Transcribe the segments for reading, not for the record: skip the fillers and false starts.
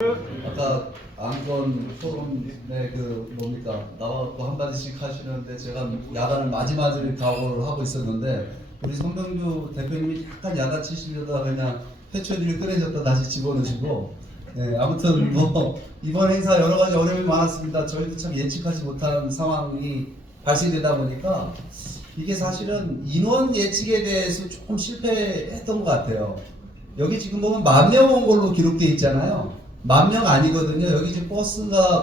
아까 안건 토론에 나와갖고 한마디씩 하시는데 제가 야단을 마지막에 각오를 하고 있었는데 우리 손병규 대표님이 약간 야단 치시려다 그냥 회초리를 꺼내셨다 다시 집어넣으시고 아무튼 이번 행사 여러 가지 어려움이 많았습니다. 저희도 참 예측하지 못한 상황이 발생되다 보니까 이게 사실은 인원 예측에 대해서 조금 실패했던 것 같아요. 여기 지금 보면 10,000명 온 걸로 기록되어 있잖아요. 10,000명 아니거든요. 여기 지금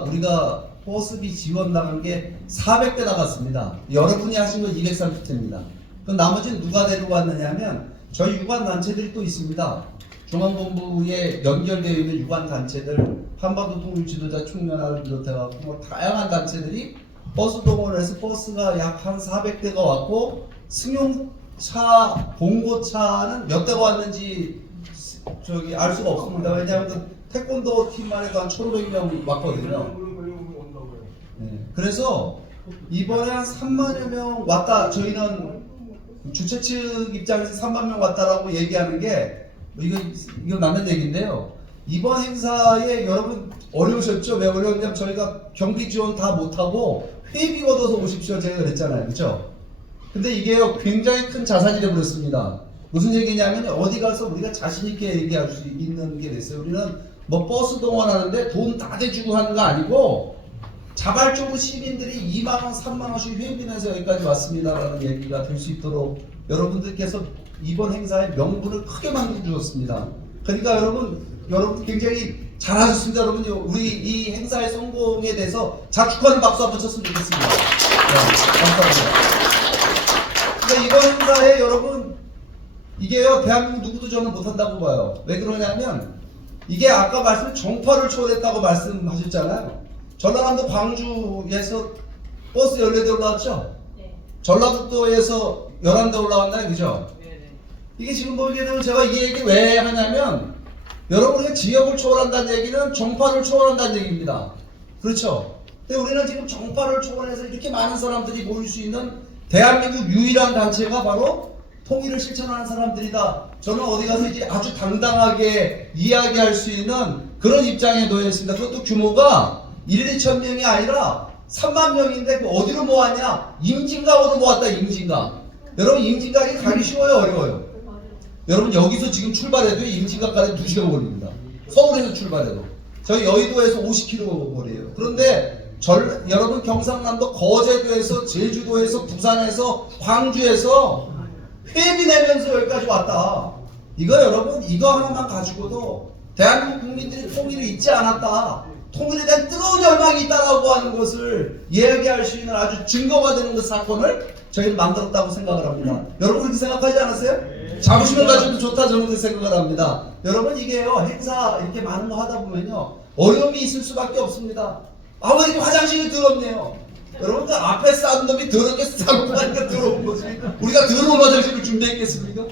우리가 버스비 지원 나간 게 400대 나갔습니다. 여러분이 하신 건 230대입니다. 그럼 나머지는 누가 데리고 왔느냐면 저희 유관단체들이 또 있습니다. 중앙본부에 연결되어 있는 유관단체들, 한반도 통일 지도자 총연합을 비롯해갖고 다양한 단체들이 버스 동원을 해서 버스가 약 한 400대가 왔고 승용차, 봉고차는 몇 대가 왔는지 알 수가 없습니다. 왜냐하면 그 태권도 팀만 해도 한 1,500명 왔거든요. 그래서 이번에 한 30,000여 명 왔다. 저희는 주최 측 입장에서 30,000명 왔다라고 얘기하는 게 이거 맞는 얘기인데요. 이번 행사에 여러분 어려우셨죠? 왜 어려웠냐면 저희가 경비 지원 다 못하고 회비 걷어서 오십시오 제가 그랬잖아요. 그렇죠? 근데 이게요 굉장히 큰 자산이 되어버렸습니다. 무슨 얘기냐면 어디 가서 우리가 자신 있게 얘기할 수 있는 게 됐어요. 우리는 뭐 버스 동원하는데 돈 다 대주고 하는 거 아니고 자발적으로 시민들이 2만원, 3만원씩 회비 내서 여기까지 왔습니다라는 얘기가 될 수 있도록 여러분들께서 이번 행사에 명분을 크게 만들어주셨습니다. 그러니까 여러분 굉장히 잘하셨습니다. 여러분 우리 이 행사의 성공에 대해서 자축하는 박수 한번 쳤으면 좋겠습니다. 감사합니다. 그러니까 이번 행사에 여러분 이게요 대한민국 누구도 저는 못한다고 봐요. 왜 그러냐면 이게 아까 정파를 초월했다고 말씀하셨잖아요. 전라남도 광주에서 버스 14대 올라왔죠? 네. 전라북도에서 11대 올라왔나요? 그죠? 네. 이게 지금 보게 되면 제가 이 얘기 왜 하냐면 여러분의 지역을 초월한다는 얘기는 정파를 초월한다는 얘기입니다. 그렇죠? 근데 우리는 지금 정파를 초월해서 이렇게 많은 사람들이 모일 수 있는 대한민국 유일한 단체가 바로 통일을 실천하는 사람들이다. 저는 어디 가서 이제 아주 당당하게 이야기할 수 있는 그런 입장에 놓여 있습니다. 그것도 규모가 1, 2천 명이 아니라 3만 명인데 어디로 모았냐? 임진각으로 모았다. 임진각. 여러분 임진각이 가기 쉬워요? 어려워요? 여러분 여기서 지금 출발해도 임진각까지 2시간 걸립니다. 서울에서 출발해도. 저희 여의도에서 50km 거리예요. 그런데 여러분 경상남도 거제도에서 제주도에서 부산에서 광주에서 회비 내면서 여기까지 왔다. 이거 여러분 이거 하나만 가지고도 대한민국 국민들이 통일을 잊지 않았다. 통일에 대한 뜨거운 열망이 있다라고 하는 것을 이야기할 수 있는 아주 증거가 되는 그 사건을 저희는 만들었다고 생각을 합니다. 여러분 그렇게 생각하지 않았어요? 자부심을 가지고 좋다 저는 그렇게 생각을 합니다. 여러분 이게요 행사 이렇게 많은 거 하다 보면요 어려움이 있을 수밖에 없습니다. 왜 이렇게 화장실이 더럽네요. 여러분 앞에 싼 놈이 더럽게 싸고 하니까 더러운 거지. 우리가 더러운 화장실을 준비했겠습니까?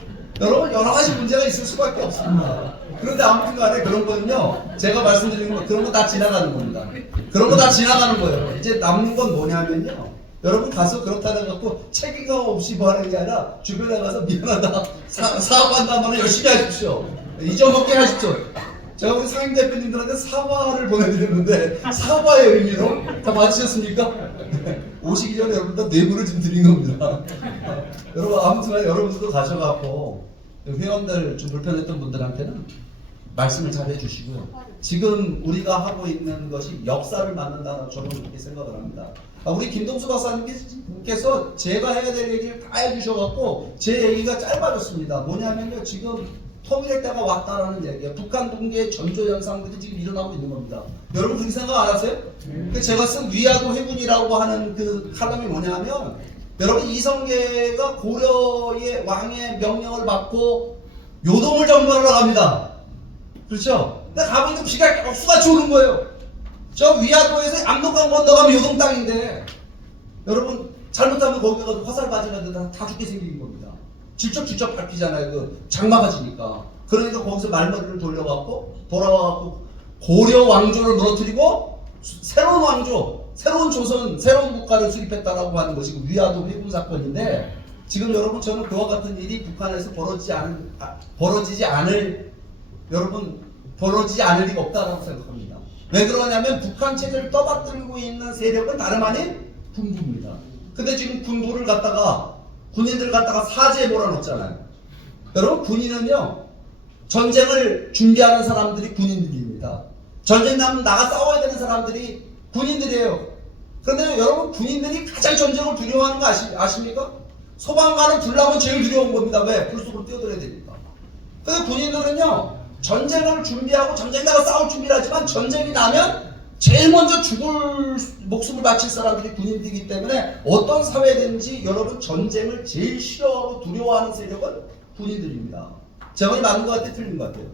여러분 여러 가지 문제가 있을 수밖에 없습니다. 그런데 아무튼 간에 그런 거는요 제가 말씀드리는 거 그런 거 다 지나가는 겁니다. 그런 거 다 지나가는 거예요. 이제 남는 건 뭐냐면요 여러분 가서 그렇다는 갖고 책임감 없이 뭐 하는 게 아니라 주변에 가서 미안하다 사과한다면 열심히 하십시오. 잊어먹게 하십시오. 제가 우리 상임 대표님들한테 사과를 보내드렸는데 사과의 의미로 다 받으셨습니까? 오시기 전에 여러분들 뇌물을 좀 드린 겁니다. 여러분 아무튼 여러분들도 가셔갖고 회원들 좀 불편했던 분들한테는 말씀을 잘 해주시고요. 지금 우리가 하고 있는 것이 역사를 만든다고 저는 그렇게 생각을 합니다. 우리 김동수 박사님께서 제가 해야 될 얘기를 다 해주셔갖고 제 얘기가 짧아졌습니다. 뭐냐면요 지금 통일의 때가 왔다라는 얘기예요. 북한 동계의 전조 현상들이 지금 일어나고 있는 겁니다. 여러분 그렇게 생각 안 하세요? 제가 쓴 위화도 해군이라고 하는 그 칼럼이 뭐냐면 여러분 이성계가 고려의 왕의 명령을 받고 요동을 점거하러 갑니다. 그렇죠? 근데 가보니까 비가 억수같이 오는 거예요. 저 위화도에서 압록강 건너가면 요동 땅인데 여러분 잘못하면 거기 가서 화살바지가 다 죽게 생긴 겁니다. 질척질척 밟히잖아요. 그 장마가 지니까. 그러니까 거기서 말머리를 돌아와갖고 고려 왕조를 무너뜨리고 새로운 왕조, 새로운 조선, 새로운 국가를 수립했다라고 하는 것이 위화도 회군 사건인데 지금 여러분 저는 그와 같은 일이 북한에서 벌어지지 않을 여러분 벌어지지 않을 리가 없다라고 생각합니다. 왜 그러냐면 북한 체제를 떠받들고 있는 세력은 다름 아닌 군부입니다. 근데 지금 군부를 갖다가 군인들 갖다가 사지에 몰아넣잖아요. 여러분 군인은요 전쟁을 준비하는 사람들이 군인들입니다. 전쟁 나면 나가 싸워야 되는 사람들이 군인들이에요. 그런데 여러분 군인들이 가장 전쟁을 두려워하는 거 아십니까? 소방관은 불나면 제일 두려운 겁니다. 왜? 불 속으로 뛰어들어야 되니까. 근데 군인들은요 전쟁을 준비하고 전쟁 나가 싸울 준비를 하지만 전쟁이 나면 제일 먼저 죽을 목숨을 바칠 사람들이 군인들이기 때문에 어떤 사회든지 여러분 전쟁을 제일 싫어하고 두려워하는 세력은 군인들입니다. 제 말이 맞는 것 같아요? 틀린 것 같아요?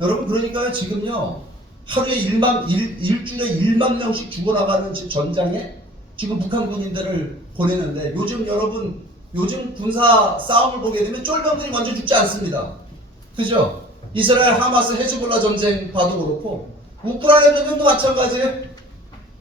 여러분 그러니까 지금요 하루에 일주일에 1만 명씩 죽어나가는 전장에 지금 북한 군인들을 보내는데 요즘 군사 싸움을 보게 되면 쫄병들이 먼저 죽지 않습니다. 그죠? 이스라엘 하마스 헤즈볼라 전쟁 봐도 그렇고 우크라이나 전쟁도 마찬가지예요.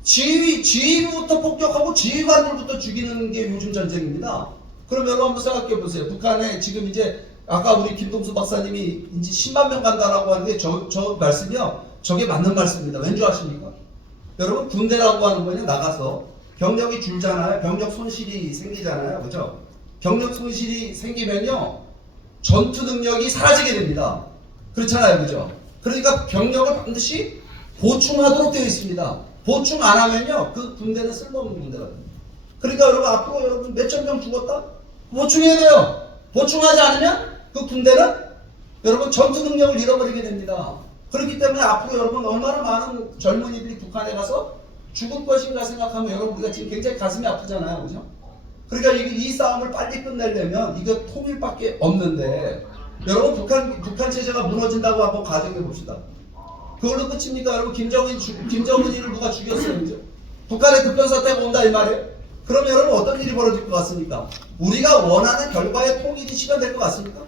지휘부터 폭격하고 지휘관들부터 죽이는 게 요즘 전쟁입니다. 그럼 여러분 한번 생각해 보세요. 북한에 지금 이제 아까 우리 김동수 박사님이 이제 10만 명 간다라고 하는데 저 말씀이요. 저게 맞는 말씀입니다. 왠지 아십니까? 여러분 군대라고 하는 거는 나가서 병력이 줄잖아요. 병력 손실이 생기잖아요. 그죠? 병력 손실이 생기면요. 전투 능력이 사라지게 됩니다. 그렇잖아요. 그죠? 그러니까 병력을 반드시 보충하도록 되어 있습니다. 보충 안 하면요. 그 군대는 쓸모없는 군대가 됩니다. 그러니까 여러분 앞으로 여러분 몇천 명 죽었다? 보충해야 돼요. 보충하지 않으면 그 군대는 여러분 전투 능력을 잃어버리게 됩니다. 그렇기 때문에 앞으로 여러분 얼마나 많은 젊은이들이 북한에 가서 죽을 것인가 생각하면 여러분 우리가 지금 굉장히 가슴이 아프잖아요. 그죠? 그러니까 이 싸움을 빨리 끝내려면 이거 통일밖에 없는데 여러분 북한 체제가 무너진다고 한번 가정해 봅시다. 그걸로 끝입니까? 여러분 김정은이를 누가 죽였어요? 그죠? 북한에 급변사태가 온다 이 말이에요. 그럼 여러분 어떤 일이 벌어질 것 같습니까? 우리가 원하는 결과의 통일이 실현될 것 같습니까?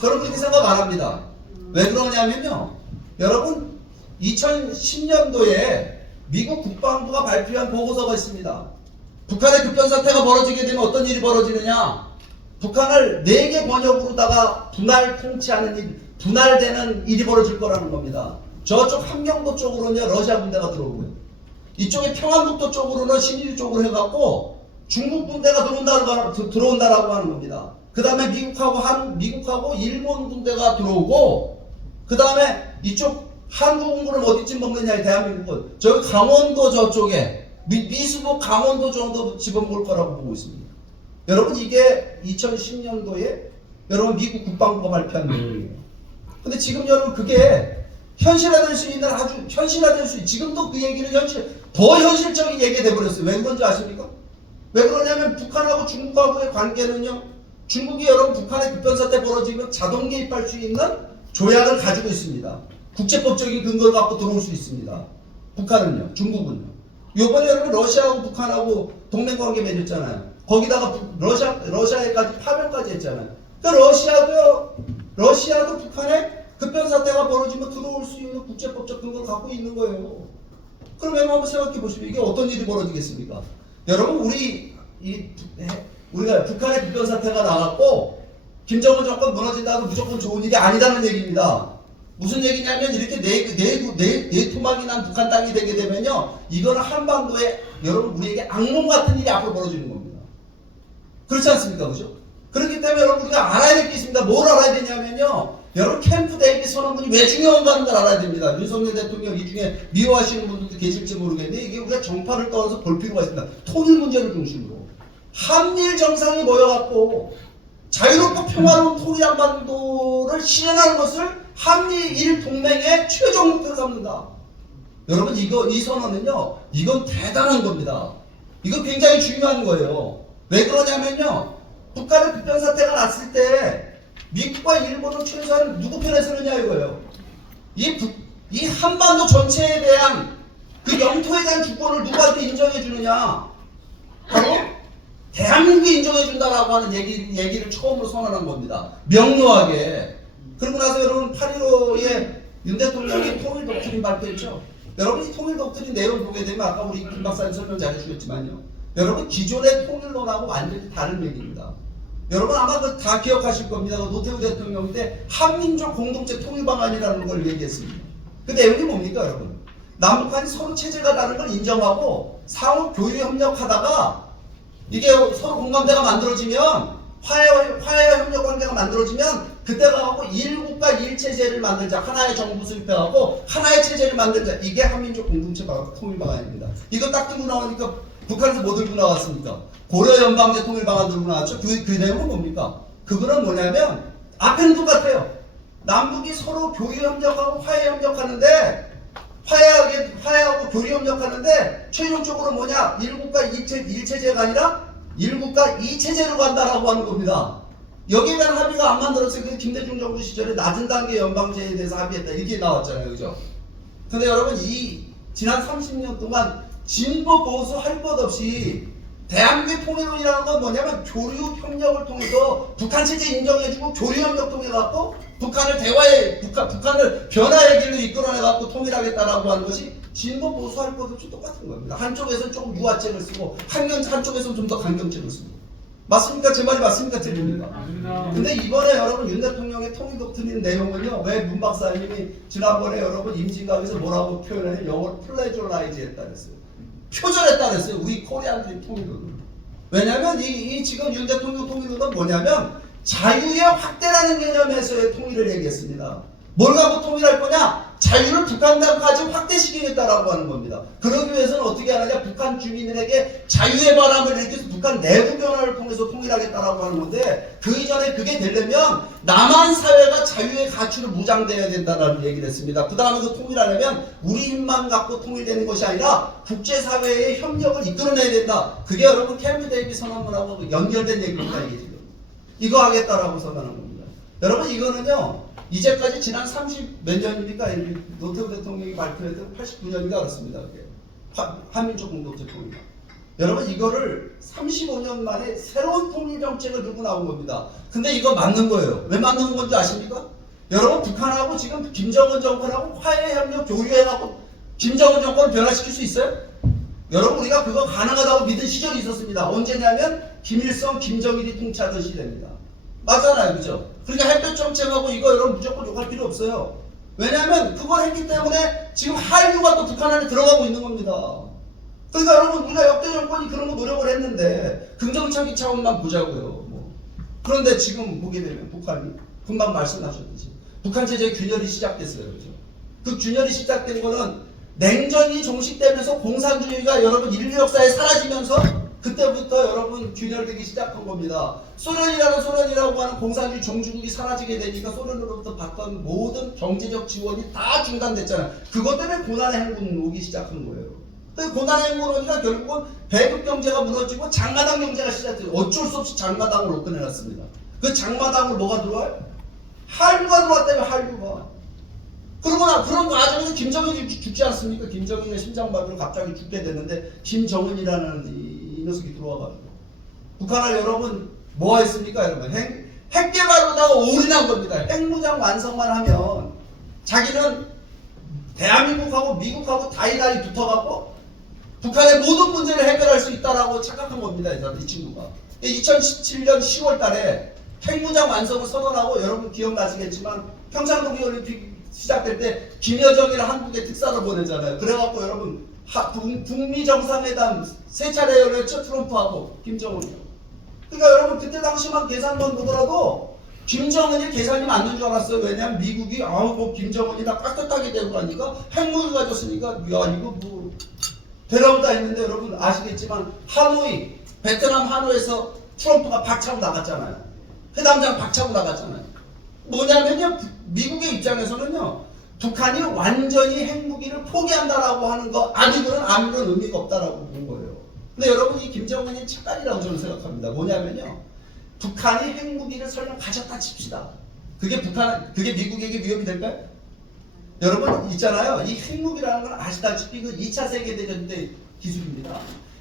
저는 그렇게 생각 안 합니다. 왜 그러냐면요. 여러분 2010년도에 미국 국방부가 발표한 보고서가 있습니다. 북한의 급변사태가 벌어지게 되면 어떤 일이 벌어지느냐? 북한을 4개 권역으로다가 분할되는 일이 벌어질 거라는 겁니다. 저쪽 함경도 쪽으로는요 러시아 군대가 들어오고요. 이쪽에 평안북도 쪽으로는 신의주 쪽으로 해갖고 중국 군대가 들어온다라고 하는 겁니다. 그 다음에 미국하고 일본 군대가 들어오고 그 다음에 이쪽 한국군을 어디쯤 먹느냐 대한민국은 저기 강원도 저쪽에 미수도 강원도 정도 집어먹을 거라고 보고 있습니다. 여러분 이게 2010년도에 여러분 미국 국방부가 발표한 내용이에요. 근데 지금 여러분 그게 현실화될 수 있는 지금도 그 얘기는 더 현실적인 얘기가 돼버렸어요. 왜 그런지 아십니까? 왜 그러냐면 북한하고 중국하고의 관계는요. 중국이 여러분 북한의 급변사태 벌어지면 자동 개입할 수 있는 조약을 가지고 있습니다. 국제법적인 근거를 갖고 들어올 수 있습니다. 북한은요. 중국은요. 요번에 여러분 러시아하고 북한하고 동맹관계 맺었잖아요. 거기다가 러시아에까지 파병까지 했잖아요. 그러니까 러시아도 북한에 급변사태가 벌어지면 들어올 수 있는 국제법적 근거를 갖고 있는 거예요. 그러면 한번 생각해 보시면 이게 어떤 일이 벌어지겠습니까? 여러분 우리가 북한의 급변사태가 나갔고 김정은 정권 무너진다고 무조건 좋은 일이 아니라는 얘기입니다. 무슨 얘기냐면 이렇게 내토막이 난 북한 땅이 되게 되면요 이거는 한반도에 여러분 우리에게 악몽 같은 일이 앞으로 벌어지는 겁니다. 그렇지 않습니까? 그죠? 그렇기 때문에 여러분 우리가 알아야 될 게 있습니다. 뭘 알아야 되냐면요 여러분 캠프 데이비드 선언문이 왜 중요한가 하는 걸 알아야 됩니다. 윤석열 대통령 이 중에 미워하시는 분들도 계실지 모르겠는데 이게 우리가 정파를 떠나서 볼 필요가 있습니다. 통일 문제를 중심으로 한일 정상이 모여갖고 자유롭고 평화로운 통일 한반도를 실현하는 것을 한미일 동맹의 최종 목표로 삼는다. 여러분 이 선언은요 이건 대단한 겁니다. 이건 굉장히 중요한 거예요. 왜 그러냐면요 북한의 급변사태가 났을 때 미국과 일본은 최소한 누구 편에 서느냐 이거예요. 이 한반도 전체에 대한 그 영토에 대한 주권을 누구한테 인정해 주느냐? 바로 대한민국이 인정해 준다라고 하는 얘기를 처음으로 선언한 겁니다. 명료하게. 그러고 나서 여러분 8.15에 윤 대통령이 통일 독트린 발표했죠. 여러분 이 통일 독트린 내용 보게 되면 아까 우리 김 박사님 설명 잘 해주셨지만요. 여러분 기존의 통일론하고 완전히 다른 얘기입니다. 여러분 아마 그 다 기억하실 겁니다. 노태우 대통령 때 한민족 공동체 통일 방안이라는 걸 얘기했습니다. 그 내용이 뭡니까, 여러분? 남북한이 서로 체제가 다른 걸 인정하고 상호 교류 협력하다가 이게 서로 공감대가 만들어지면 화해 협력 관계가 만들어지면 그때 가고 일국가 일체제를 만들자. 하나의 정부 수립해갖고 하나의 체제를 만들자. 이게 한민족 공동체 통일 방안입니다. 이거 딱 들고 나오니까 북한에서 뭐 들고 나왔습니까? 고려 연방제 통일 방안 들고 나왔죠. 그 내용은 뭡니까? 그거는 뭐냐면 앞에는 똑같아요. 남북이 서로 교류 협력하고 화해 협력하는데 화해하고 교류 협력하는데 최종적으로 뭐냐? 일국가 일체제가 아니라 일국가 이체제로 간다라고 하는 겁니다. 여기에 대한 합의가 안 만들어졌어요. 그 김대중 정부 시절에 낮은 단계 연방제에 대해서 합의했다. 이렇게 나왔잖아요. 그죠? 근데 여러분 이 지난 30년 동안 진보 보수 할 것 없이 대한민국 통일론이라는 건 뭐냐면 교류 협력을 통해서 북한 체제 인정해주고 교류 협력 통해 갖고 북한을 북한을 변화의 길로 이끌어내 갖고 통일하겠다라고 하는 것이 진보 보수 할 것 없이 똑같은 겁니다. 한쪽에서는 조금 유화책을 쓰고 한쪽에서는 좀 더 강경책을 쓰고. 맞습니까? 제 말이 맞습니까? 틀립니까? 근데 이번에 여러분 윤 대통령의 통일 독트린 내용은요, 왜 문 박사님이 지난번에 여러분 임진각에서 뭐라고 표현해요? 영어로 플레저라이즈 했다 그랬어요. 표절했다 그랬어요. 우리 코리안들이 통일론을. 왜냐면 이 지금 윤 대통령 통일론은 뭐냐면 자유의 확대라는 개념에서의 통일을 얘기했습니다. 뭘 갖고 통일할 거냐? 자유를 북한까지 확대시키겠다라고 하는 겁니다. 그러기 위해서는 어떻게 하느냐? 북한 주민들에게 자유의 바람을 일으켜서 북한 내부 변화를 통해서 통일하겠다라고 하는 건데 그 이전에 그게 되려면 남한 사회가 자유의 가치로 무장되어야 된다는 얘기를 했습니다. 그 다음에 그 통일하려면 우리 힘만 갖고 통일되는 것이 아니라 국제사회의 협력을 이끌어내야 된다. 그게 여러분 캠프 데이비 선언문하고 연결된 얘기입니다. 이게 지금. 이거 하겠다라고 선언한 겁니다. 여러분 이거는요. 이제까지 지난 30 몇 년입니까? 노태우 대통령이 발표했던 89년인가 그렇습니다. 한민족 공동체 통일. 여러분 이거를 35년 만에 새로운 통일 정책을 들고 나온 겁니다. 근데 이거 맞는 거예요. 왜 맞는 건지 아십니까? 여러분 북한하고 지금 김정은 정권하고 화해 협력 교류해하고 김정은 정권을 변화시킬 수 있어요? 여러분 우리가 그거 가능하다고 믿은 시절이 있었습니다. 언제냐면 김일성, 김정일이 통치하던 시대입니다. 맞잖아요, 그죠? 그러니까 햇볕 정책하고 이거 여러분 무조건 욕할 필요 없어요. 왜냐하면 그걸 했기 때문에 지금 한류가 또 북한 안에 들어가고 있는 겁니다. 그러니까 여러분 우리가 역대 정권이 그런 거 노력을 했는데 긍정적인 차원만 보자고요. 그런데 지금 보게 되면 북한이 금방 말씀하셨듯이 북한 체제 균열이 시작됐어요, 그죠? 그 균열이 시작된 거는 냉전이 종식되면서 공산주의가 여러분 인류 역사에 사라지면서 그때부터 여러분 균열되기 시작한 겁니다. 소련이라고 하는 공산주의 종주국이 사라지게 되니까 소련으로부터 받던 모든 경제적 지원이 다 중단됐잖아요. 그것 때문에 고난의 행군 오기 시작한 거예요. 그 고난의 행군 오니까 결국은 배급 경제가 무너지고 장마당 경제가 시작돼요. 어쩔 수 없이 장마당을 오픈해놨습니다. 그 장마당을 뭐가 들어와요? 한류가 들어왔다며 한류가. 그러거나 그런 과정에서 김정은이 죽지 않습니까? 김정은의 심장마비로 갑자기 죽게 되는데 김정은이라는 이 녀석이 들어와가지고 북한을 여러분 뭐 했습니까? 여러분 핵 개발로다가 올인한 겁니다. 핵무장 완성만 하면 자기는 대한민국하고 미국하고 다이다이 붙어갖고 북한의 모든 문제를 해결할 수 있다라고 착각한 겁니다. 이 친구가. 2017년 10월 달에 핵무장 완성을 선언하고 여러분 기억나시겠지만 평창동계 올림픽 시작될 때 김여정이랑 한국에 특사를 보내잖아요. 그래갖고 여러분 북미 정상회담 세 차례 열렸죠. 트럼프하고 김정은이요. 그러니까 여러분 그때 당시만 계산만 보더라도 김정은이 계산이 맞는 줄 알았어요. 왜냐하면 미국이 김정은이랑 깍듯하게 되고 가니까 핵무기 가졌으니까 야 이거 뭐 되나보다 했는데 여러분 아시겠지만 하노이 베트남 하노이에서 트럼프가 박차고 나갔잖아요. 회담장 박차고 나갔잖아요. 뭐냐면요 미국의 입장에서는요 북한이 완전히 핵무기를 포기한다라고 하는 거 아니고는 아무런 의미가 없다라고 본 거예요. 근데 여러분 이 김정은이 착각이라고 저는 생각합니다. 뭐냐면요 북한이 핵무기를 설령 가졌다 칩시다. 그게 미국에게 위협이 될까요? 여러분 있잖아요. 이 핵무기라는 건 아시다시피 그 2차 세계대전 때 기술입니다.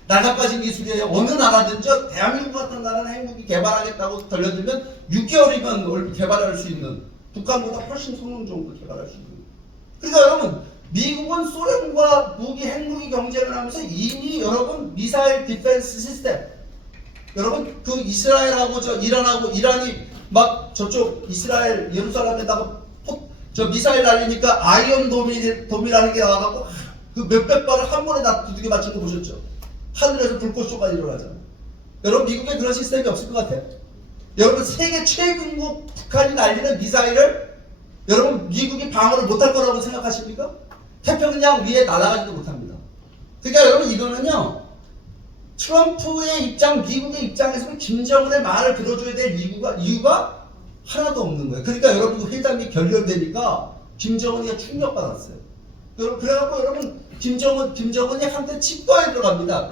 낮아빠진 기술이에요. 어느 나라든지 대한민국 같은 나라는 핵무기 개발하겠다고 걸려들면 6개월이면 개발할 수 있는 북한보다 훨씬 성능 좋은 거 개발할 수 있는. 그러니까 여러분 미국은 소련과 핵무기 경쟁을 하면서 이미 여러분 미사일 디펜스 시스템 여러분 그 이스라엘하고 저 이란하고 이란이 막 저쪽 이스라엘 예루살렘에다가 저 미사일 날리니까 아이언 돔이라는 게 나와갖고 그 몇백 발을 한 번에 다 두들겨 맞춘 거 보셨죠? 하늘에서 불꽃쇼가 일어나잖아요. 여러분 미국에 그런 시스템이 없을 것 같아요. 여러분 세계 최근국 북한이 날리는 미사일을 여러분 미국이 방어를 못할 거라고 생각하십니까? 태평양 위에 날아가지도 못합니다. 그러니까 여러분 이거는요 트럼프의 입장, 미국의 입장에서는 김정은의 말을 들어줘야 될 이유가 하나도 없는 거예요. 그러니까 여러분 그 회담이 결렬되니까 김정은이가 충격받았어요. 그래갖고 여러분 김정은이 한때 치과에 들어갑니다.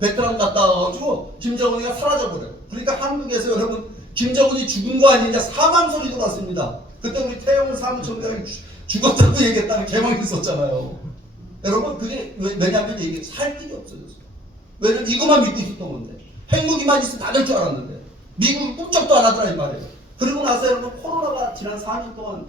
베트남 갔다 와가지고 김정은이가 사라져버려요. 그러니까 한국에서 여러분 김정은이 죽은 거 아니냐 사망 소리도 났습니다. 그때 우리 태영을 사무총장이 죽었다고 얘기했다가 개망이 썼잖아요. 여러분 그게 왜냐면 이게 살 길이 없어졌어요. 왜냐면 이것만 믿고 있었던 건데 핵무기만 있으면 다 될 줄 알았는데 미국이 꿈쩍도 안 하더라 이 말이에요. 그리고 나서 여러분 코로나가 지난 4년 동안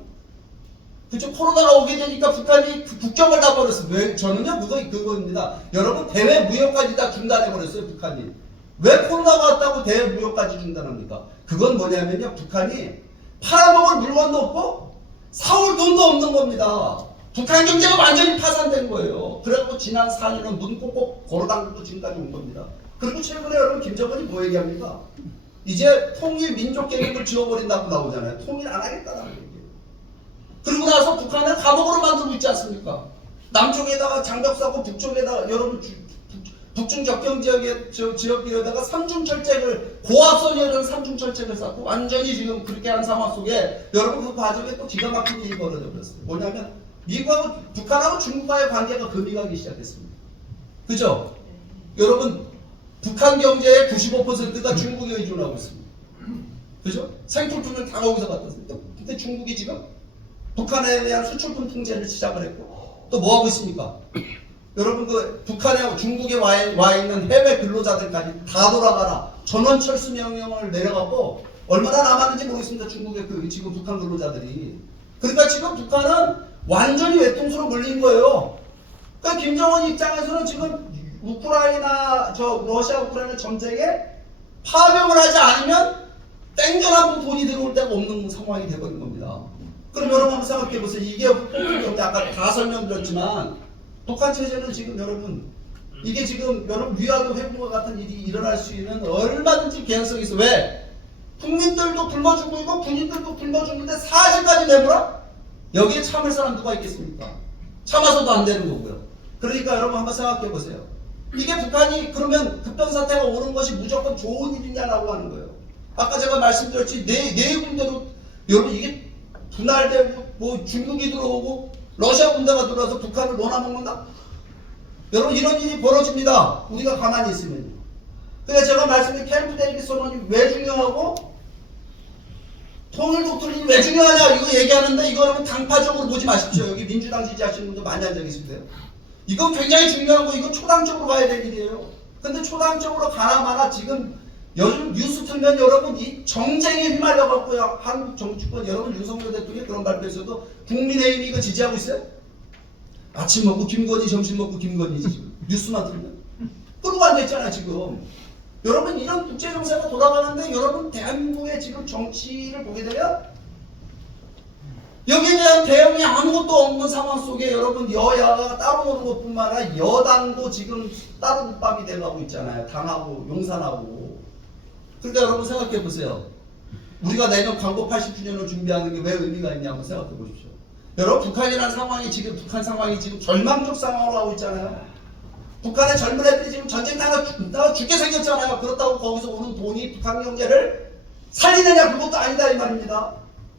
그쪽 코로나가 오게 되니까 북한이 국경을 다 버렸어요. 왜? 저는요 그거입니다. 여러분 대외 무역까지 다 중단해버렸어요 북한이. 왜 코로나가 왔다고 대외 무역까지 중단합니까? 그건 뭐냐면요 북한이 팔아먹을 물건도 없고 사올 돈도 없는 겁니다. 북한 경제가 완전히 파산된 거예요. 그래갖고 지난 4년은 문 꼭꼭 걸어당기고 지금까지 온 겁니다. 그리고 최근에 여러분 김정은이 뭐 얘기합니까? 이제 통일 민족 계획을 지워버린다고 나오잖아요. 통일 안 하겠다라는 얘기예요. 그리고 나서 북한을 감옥으로 만들고 있지 않습니까? 남쪽에다가 장벽 쌓고 북쪽에다가 여러분 북중 접경 지역에다가 삼중철책을 고압선이라는 삼중철책을 쌓고 완전히 지금 그렇게 한 상황 속에 여러분 그 과정에 또 기가 막힌 일이 벌어져 버렸어요. 뭐냐면 미국하고 북한하고 중국과의 관계가 금이 가기 시작했습니다. 그죠? 여러분 북한 경제의 95%가 중국에 의존하고 있습니다. 그죠? 생필품을 다 거기서 갖다 씁니다. 근데 중국이 지금 북한에 대한 수출품 통제를 시작을 했고 또 뭐 하고 있습니까? 여러분 그 북한에 중국에 와 있는 해외 근로자들까지 다 돌아가라 전원 철수 명령을 내려갖고 얼마나 남았는지 모르겠습니다. 중국의 그 지금 북한 근로자들이. 그러니까 지금 북한은 완전히 외통수로 물린 거예요. 그러니까 김정은 입장에서는 지금 러시아 우크라이나 전쟁에 파병을 하지 않으면 땡전한 돈이 들어올 데가 없는 상황이 돼버린 겁니다. 그럼 여러분 한번 생각해 보세요. 이게 아까 다 설명드렸지만 북한 체제는 지금 여러분 이게 지금 여러분 위화도 회복과 같은 일이 일어날 수 있는 얼마든지 개연성이 있어. 왜? 국민들도 굶어 죽고 있고 군인들도 굶어 죽는데 사실까지 내버려? 여기에 참을 사람 누가 있겠습니까? 참아서도 안 되는 거고요. 그러니까 여러분 한번 생각해 보세요. 이게 북한이 그러면 급변사태가 오는 것이 무조건 좋은 일이냐라고 하는 거예요. 아까 제가 말씀드렸지 네 군대로 여러분 이게 분할되고 뭐 중국이 들어오고 러시아 군대가 들어와서 북한을 논아먹는다? 여러분 이런 일이 벌어집니다. 우리가 가만히 있으면요. 그러니까 제가 말씀드린 캠프 데이비드 선언이 왜 중요하고 통일 독트린이 왜 중요하냐 이거 얘기하는데 이거 여러분 당파적으로 보지 마십시오. 여기 민주당 지지하시는 분들 많이 앉아 계신데요. 이건 굉장히 중요한 거, 이건 초당적으로 봐야 될 일이에요. 근데 초당적으로 가나마나 지금 요즘 뉴스 틀면 여러분 이 정쟁에 휘말려갖고요. 한국 정치권 여러분 윤석열 대통령이 그런 발표에서도 국민의힘이 이거 지지하고 있어요? 아침 먹고 김건희, 점심 먹고 김건희지 지금. 뉴스만 틀면. 그러고 앉아있잖아요 지금. 여러분 이런 국제정세가 돌아가는데 여러분 대한민국의 지금 정치를 보게 되면 여기에 대한 대응이 아무것도 없는 상황 속에 여러분 여야가 따로 노는 것뿐만 아니라 여당도 지금 따로 국밥이 돼가고 있잖아요. 당하고 용산하고. 그러니까 여러분 생각해 보세요. 우리가 내년 광복 80주년을 준비하는 게 왜 의미가 있냐고 생각해 보십시오. 여러분 북한이라는 상황이 지금 북한 상황이 지금 절망적 상황으로 가고 있잖아요. 북한의 젊은 애들이 지금 전쟁 나가 죽게 생겼잖아요. 그렇다고 거기서 오는 돈이 북한 경제를 살리느냐 그것도 아니다 이 말입니다.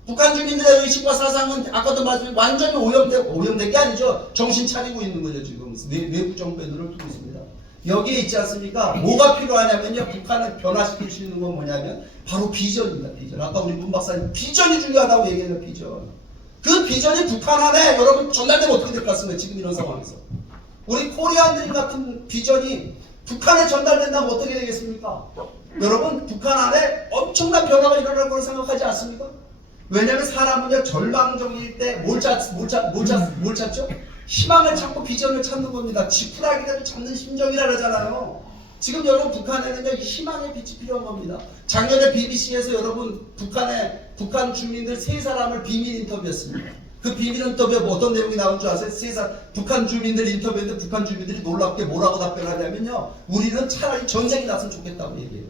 북한 주민들의 의식과 사상은 아까도 말씀드린 완전히 오염된 게 아니죠. 정신 차리고 있는 거죠. 지금 외부 정부에 눈을 뜨고 있습니다. 여기에 있지 않습니까? 뭐가 필요하냐면요. 북한을 변화시킬 수 있는 건 뭐냐면 바로 비전입니다. 비전. 아까 우리 문 박사님 비전이 중요하다고 얘기해요. 비전. 그 비전이 북한 안에 여러분 전달되면 어떻게 될 것 같습니까? 지금 이런 상황에서. 우리 코리안들 같은 비전이 북한에 전달된다면 어떻게 되겠습니까? 여러분 북한 안에 엄청난 변화가 일어날 거라고 생각하지 않습니까? 왜냐하면 사람은 절망적일 때 뭘 찾죠? 희망을 찾고 비전을 찾는 겁니다. 지푸라기라도 찾는 심정이라 그러잖아요. 지금 여러분 북한에는 희망의 빛이 필요한 겁니다. 작년에 BBC에서 여러분 북한 주민들 3사람을 비밀 인터뷰했습니다. 그 비밀 인터뷰에 뭐 어떤 내용이 나온 줄 아세요? 북한 주민들 인터뷰했는데 북한 주민들이 놀랍게 뭐라고 답변하냐면요. 우리는 차라리 전쟁이 났으면 좋겠다고 얘기해요.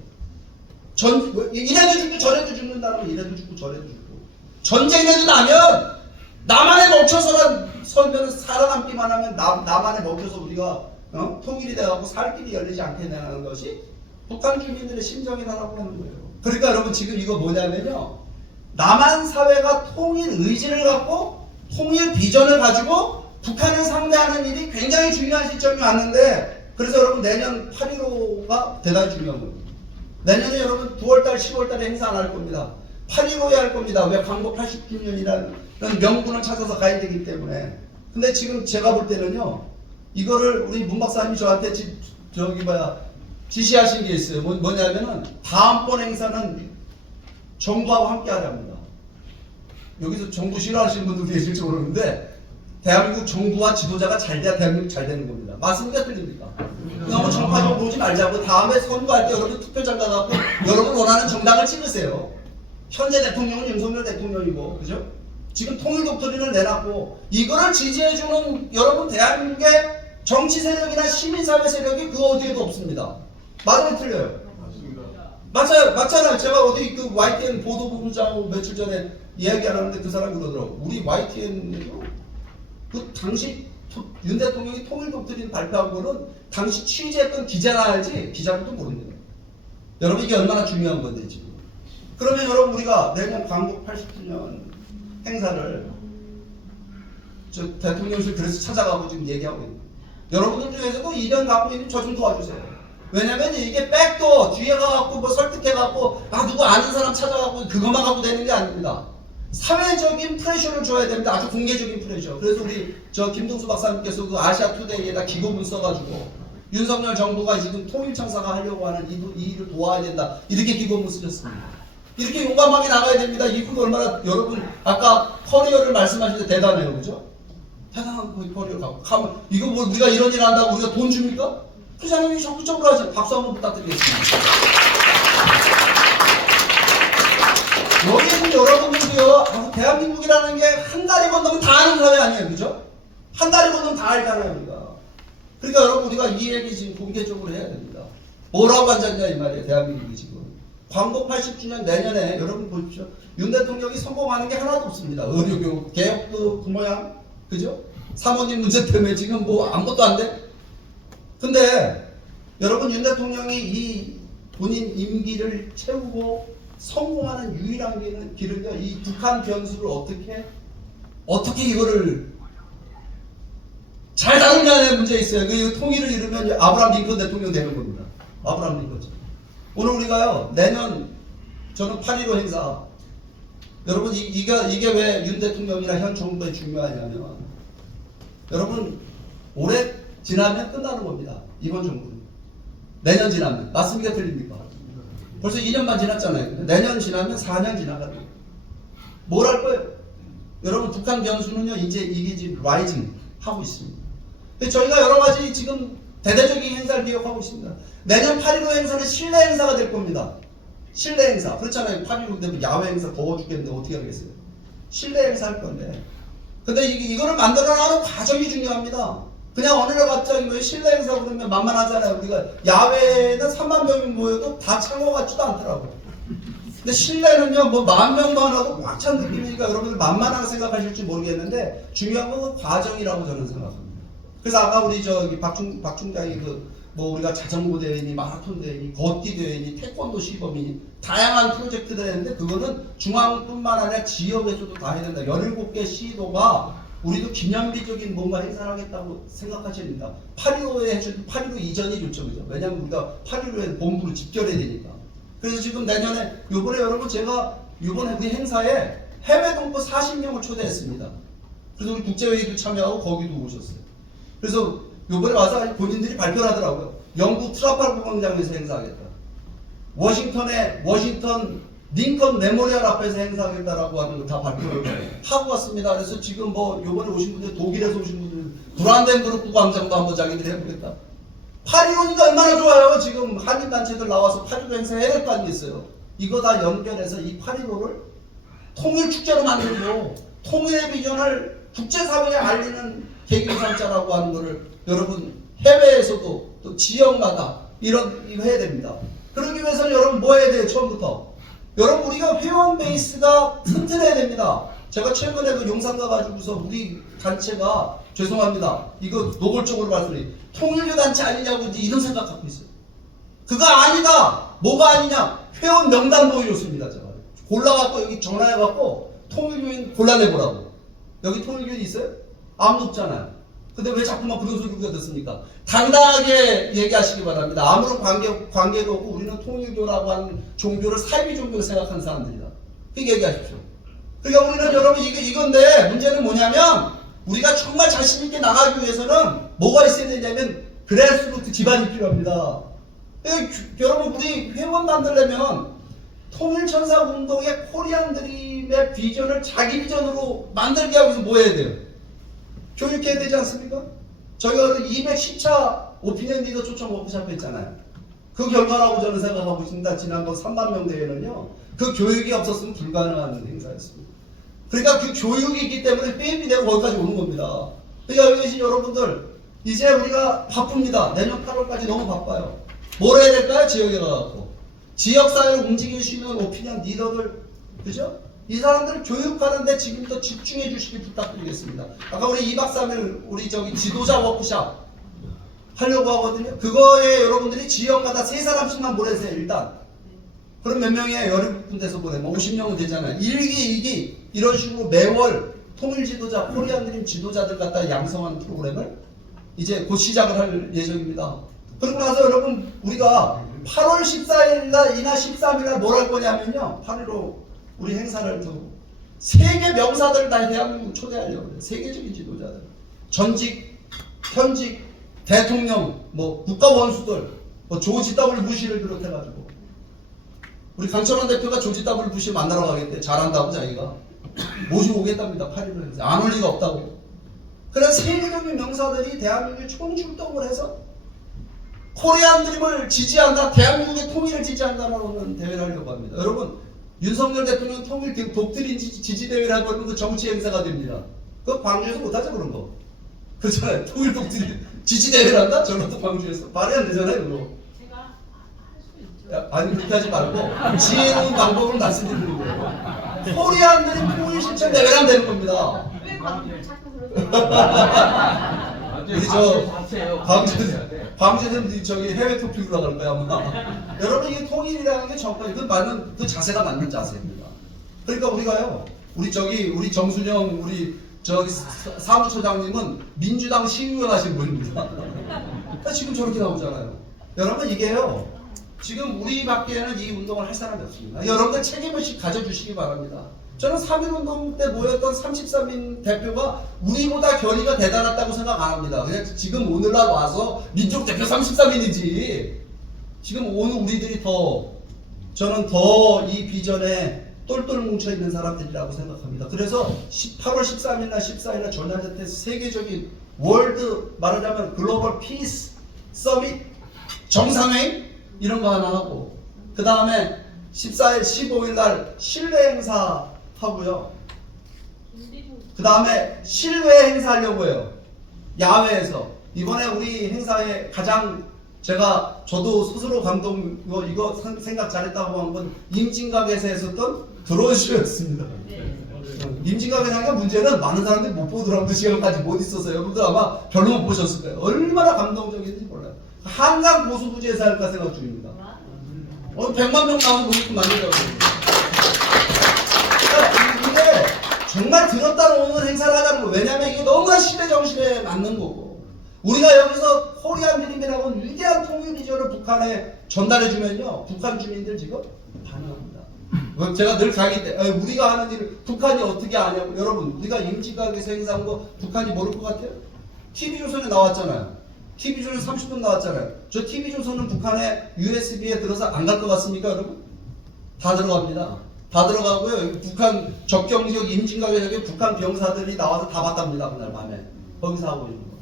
이래도 죽고 저래도 죽는다는 거, 이래도 죽고 저래도 죽고. 전쟁이라도 나면 남한에 살면 살아남기만 하면 남한에 먹혀서 우리가 통일이 돼갖고 살 길이 열리지 않게 되는 것이 북한 주민들의 심정이라고 하는 거예요. 그러니까 여러분 지금 이거 뭐냐면요. 남한 사회가 통일 의지를 갖고 통일 비전을 가지고 북한을 상대하는 일이 굉장히 중요한 시점이 왔는데, 그래서 여러분 내년 8.15가 대단히 중요한 겁니다. 내년에 여러분 9월달 10월달에 행사 안 할 겁니다. 8.15에 할 겁니다. 왜 광복 80주년이라는 명분을 찾아서 가야 되기 때문에. 근데 지금 제가 볼 때는요, 이거를 우리 문 박사님이 저한테 지시하신 게 있어요. 뭐냐면은 다음번 행사는 정부하고 함께 하랍니다. 여기서 정부 싫어하시는 분들도 계실지 모르는데 대한민국 정부와 지도자가 잘 돼야 대한민국 잘 되는 겁니다. 맞습니까? 틀립니까? 너무 정파적으로 오지 말자고. 다음에 선거할 때 여러분 투표장 가갖고 여러분 원하는 정당을 찍으세요. 현재 대통령은 윤석열 대통령이고, 그죠? 지금 통일 독트린을 내놨고, 이거를 지지해주는 여러분 대한민국의 정치 세력이나 시민사회 세력이 그 어디에도 없습니다. 맞아요, 틀려요? 맞습니다. 맞잖아요. 제가 어디 그 YTN 보도본부장 며칠 전에 이야기하는데 그 사람이 그러더라고. 우리 YTN에도 그 당시 윤 대통령이 통일 독트린 발표한 거는 당시 취재했던 기자나 알지 기자들도 모릅니다. 여러분 이게 얼마나 중요한 건데 지금. 그러면 여러분 우리가 내년 광복 80주년 행사를 저 대통령실 그래서 찾아가고 지금 얘기하고 있는 거예요. 여러분들 중에서도 이런 갖고 있는 저 좀 도와주세요. 왜냐면 이게 백도 뒤에 가갖고 뭐 설득해갖고 누구 아는 사람 찾아갖고 그것만 갖고 되는 게 아닙니다. 사회적인 프레셔를 줘야 됩니다. 아주 공개적인 프레셔. 그래서 우리 김동수 박사님께서 그 아시아투데이에다 기고문 써가지고 윤석열 정부가 지금 통일청사가 하려고 하는 이 일을 도와야 된다. 이렇게 기고문 쓰셨습니다. 이렇게 용감하게 나가야 됩니다. 이분 얼마나 여러분 아까 커리어를 말씀하실 때 대단해요. 그죠? 대단한 커리어 가면 이거 뭐 우리가 이런 일 한다고 우리가 돈 줍니까? 부장님이 적극적으로 하지. 박수 한번 부탁드리겠습니다. 여기 있는 여러분들도요, 대한민국이라는 게 한 달이 건너면 다 아는 사회 아니에요, 그죠? 한 달이 건너면 다 알잖아요, 우리가. 그러니까 여러분 우리가 이 얘기 지금 공개적으로 해야 됩니다. 뭐라고 앉았냐 이 말이에요, 대한민국이 지금. 광복 80주년 내년에 여러분 보십시오. 윤 대통령이 성공하는 게 하나도 없습니다. 의료교육 개혁도 그 모양, 그죠? 사모님 문제 때문에 지금 뭐 아무것도 안 돼. 근데 여러분 윤 대통령이 이 본인 임기를 채우고 성공하는 유일한 길은요, 이 북한 변수를 어떻게 이거를 잘 다루냐는 문제 있어요. 그 통일을 이루면 아브라함 링컨 대통령 되는 겁니다. 아브라함 링컨. 오늘 우리가요, 내년 저는 8.15 행사, 여러분 이게 왜 윤 대통령이나 현 정부에 중요하냐면, 여러분 올해 지나면 끝나는 겁니다. 이번 정부는. 내년 지나면. 맞습니까? 틀립니까? 벌써 2년만 지났잖아요. 내년 지나면 4년 지나가는 거예요. 뭘 할 거예요? 여러분 북한 변수는요, 이제 이게 지금 라이징 하고 있습니다. 저희가 여러 가지 지금 대대적인 행사를 기획하고 있습니다. 내년 8.15 행사는 실내 행사가 될 겁니다. 실내 행사. 그렇잖아요. 8.15 되면 야외 행사 더워 죽겠는데 어떻게 하겠어요? 실내 행사 할 건데. 근데 이거를 만들어 나가는 과정이 중요합니다. 그냥 어느 날 갑자기 왜 실내 행사 그러면 만만하잖아요. 우리가 야외에는 3만 명이 모여도 다 창호 같지도 않더라고요. 근데 실내는요, 뭐 10,000명만 하고 꽉 찬 느낌이니까 여러분들 만만하게 생각하실지 모르겠는데 중요한 건 그 과정이라고 저는 생각합니다. 그래서 아까 우리 박 총장이 뭐 우리가 자전거 대회니 마라톤 대회니 걷기 대회니 태권도 시범이니 다양한 프로젝트들 했는데 그거는 중앙뿐만 아니라 지역에서도 다 해야 된다. 17개 시도가 우리도 기념비적인 뭔가 행사를 하겠다고 생각하셔야 됩니다. 8.15 이전이 좋죠, 그죠? 왜냐면 우리가 8.15에 본부를 집결해야 되니까. 그래서 지금 내년에, 요번에 여러분 제가 요번에 우리 행사에 해외 동포 40명을 초대했습니다. 그래서 우리 국제회의도 참여하고 거기도 오셨어요. 그래서 요번에 와서 본인들이 발표를 하더라고요. 영국 트라팔 광장에서 행사하겠다. 워싱턴 링컨 메모리얼 앞에서 행사하겠다라고 하는 걸 다 발표를 하고 왔습니다. 그래서 지금 뭐 요번에 오신 분들, 독일에서 오신 분들 브란덴부르크 광장도 한번 자기들이 해보겠다. 8.15니까 얼마나 좋아요. 지금 한인단체들 나와서 8.15 행사 해야 될 거 아니겠어요. 이거 다 연결해서 이 8.15를 통일축제로 만들고 통일의 비전을 국제사회에 알리는 계기를 삼자라고 하는 거를 여러분 해외에서도 또 지역마다 이런 이거 해야 됩니다. 그러기 위해서는 여러분 뭐 해야 돼요? 처음부터 여러분 우리가 회원 베이스가 튼튼해야 됩니다. 제가 최근에 그 용산 가가지고서 우리 단체가 죄송합니다. 이거 노골적으로 말씀드리 통일교 단체 아니냐고 이런 생각 갖고 있어요. 그거 아니다. 뭐가 아니냐? 회원 명단 보여줬습니다. 제가 골라갖고 여기 전화해갖고 통일교인 골라내보라고. 여기 통일교인 있어요? 아무도 없잖아요. 근데 왜 자꾸만 그런 소리 우리가 듣습니까? 당당하게 얘기하시기 바랍니다. 아무런 관계도 없고 우리는 통일교라고 하는 종교를 사이비 종교로 생각하는 사람들이다. 그렇게 얘기하십시오. 그러니까 우리는 여러분 이건데 문제는 뭐냐면 우리가 정말 자신있게 나가기 위해서는 뭐가 있어야 되냐면 그래스루트 기반이 필요합니다. 여러분 우리 회원 만들려면 통일천사 운동의 코리안 드림의 비전을 자기 비전으로 만들게 하기 위해서 뭐 해야 돼요? 교육해야 되지 않습니까? 저희가 210차 오피니언 리더 초청 워크숍 했잖아요. 그 결과라고 저는 생각하고 있습니다. 지난번 3만 명 대회는요. 그 교육이 없었으면 불가능한 행사였습니다. 그러니까 그 교육이 있기 때문에 빼입이 되고 거기까지 오는 겁니다. 그러니까 여기 계신 여러분들 이제 우리가 바쁩니다. 내년 8월까지 너무 바빠요. 뭘 해야 될까요? 지역에 가갖고 지역사회를 움직일 수 있는 오피니언 리더들, 그죠? 이 사람들을 교육하는데 지금부터 집중해 주시기 부탁드리겠습니다. 아까 우리 2박 3일 우리 저기 지도자 워크숍 하려고 하거든요. 그거에 여러분들이 지역마다 3사람씩만 보내세요. 일단 그럼 몇 명이에요? 17군데서 보내면 50명은 되잖아요. 1기 2기 이런 식으로 매월 통일 지도자 코리안 드림 지도자들 갖다 양성하는 프로그램을 이제 곧 시작을 할 예정입니다. 그러고 나서 여러분 우리가 8월 14일날 이나 13일날 뭘 할 거냐면요. 8.15 우리 행사를 두고 세계 명사들 다 대한민국 초대하려고 해요. 세계적인 지도자들, 전직, 현직, 대통령, 뭐 국가 원수들, 뭐 조지 W 부시를 비롯해가지고 우리 강철원 대표가 조지 W 부시 만나러 가겠대. 잘한다고 자기가 모시고 오겠답니다. 8.15 행사 안 올 리가 없다고. 그래서 세계적인 명사들이 대한민국에 총출동을 해서 코리안 드림을 지지한다, 대한민국의 통일을 지지한다라는 대회를 하려고 합니다. 여러분 윤석열 대통령 통일 독트린 지지대회를 하고 있는 그 정치 행사가 됩니다. 그거 광주에서 못하죠 그런 거. 그렇잖아요. 통일 독트린 지지대회를 한다? 전라도 광주에서. 말이 안 되잖아요 그거. 제가 할 수 있죠. 야, 아니 그렇게 하지 말고 지혜로운 방법을 말씀드리는 거예요. 코리안들이 통일 실천 대회를 하면 되는 겁니다. 왜 광주를 자꾸 그러세요? 우리 광주에서 저기 해외 토픽으로 갈 거야 아마. 여러분 이게 통일이라는 게 정말 그 맞는 그 자세가 맞는 자세입니다. 그러니까 우리가요. 우리 정순영 우리 저기 사무처장님은 민주당 시의원 하신 분입니다. 지금 저렇게 나오잖아요. 여러분 이게요. 지금 우리밖에는 이 운동을 할 사람이 없습니다. 여러분들 책임의식 가져주시기 바랍니다. 저는 3.1운동 때 모였던 33인 대표가 우리보다 결의가 대단하다고 생각 안 합니다. 그냥 지금 오늘날 와서 민족 대표 33인이지. 지금 오늘 우리들이 저는 더 이 비전에 똘똘 뭉쳐있는 사람들이라고 생각합니다. 그래서 8월 13일날 14일날 전야제때 세계적인 월드 말하자면 글로벌 피스 서밋 정상회의 이런 거 하나 하고 그 다음에 14일 15일날 실내 행사 하고요. 그 다음에 실외 행사 하려고 해요. 야외에서. 이번에 우리 행사에 가장 저도 스스로 감동, 이거 생각 잘했다고 한 건 임진각에서 했었던 드론쇼였습니다. 임진각에서 한 게 문제는 많은 사람들이 못 보더라고요. 시간까지 못 있어서. 여러분들 아마 별로 못 보셨을 거예요. 얼마나 감동적인지 몰라요. 한강 보수부지에서 할까 생각 중입니다. 100만 명 나오는 놀이터 만들자고. 이게 정말 들었다 놓는 행사를 하자는 거예요. 왜냐면 이게 너무나 시대 정신에 맞는 거고. 우리가 여기서 코리안 드림이라고 하는 위대한 통일 비전을 북한에 전달해주면요. 북한 주민들 지금 반응합니다. 제가 늘 가기 때 우리가 하는 일을 북한이 어떻게 아냐고. 여러분 우리가 임진각에서 행사한 거 북한이 모를 것 같아요? TV조선에 나왔잖아요. TV조선 30분 나왔잖아요. 저 TV조선은 북한의 USB에 들어서 안 갈 것 같습니까 여러분? 다 들어갑니다. 다 들어가고요. 북한 적경지역 임진각에 북한 병사들이 나와서 다 봤답니다. 그날 밤에. 거기서 하고 있는 거.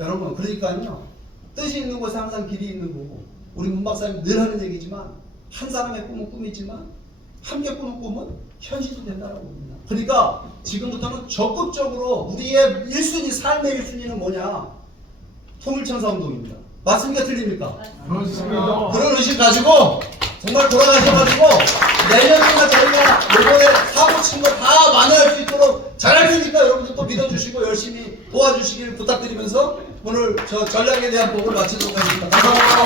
여러분 그러니까요. 뜻이 있는 곳에 항상 길이 있는 거고, 우리 문 박사님 늘 하는 얘기지만 한 사람의 꿈은 꿈이지만 함께 꾸는 꿈은 현실이 된다고 봅니다. 그러니까 지금부터는 적극적으로 우리의 1순위, 삶의 1순위는 뭐냐? 통일천사 운동입니다. 맞습니까? 틀립니까? 그렇습니다. 그런 의식 가지고 정말 돌아가셔가지고 내년이나 저희가 이번에 사고 친 거 다 만회할 수 있도록 잘할 테니까 여러분들 또 믿어주시고 열심히 도와주시길 부탁드리면서 오늘 저 전략에 대한 부분을 마치도록 하겠습니다. 감사합니다.